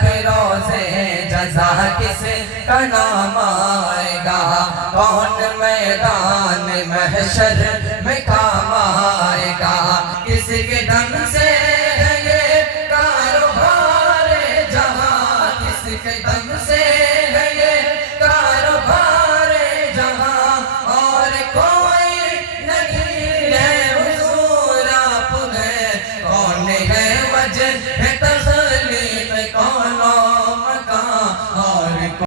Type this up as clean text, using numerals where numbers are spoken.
پہ روزے جزا کس کا نام آئے گا؟ کون میدان محشر میں کام آئے گا؟ کس کے دم سے ہے یہ کاروبار جہاں؟ کس کے دم سے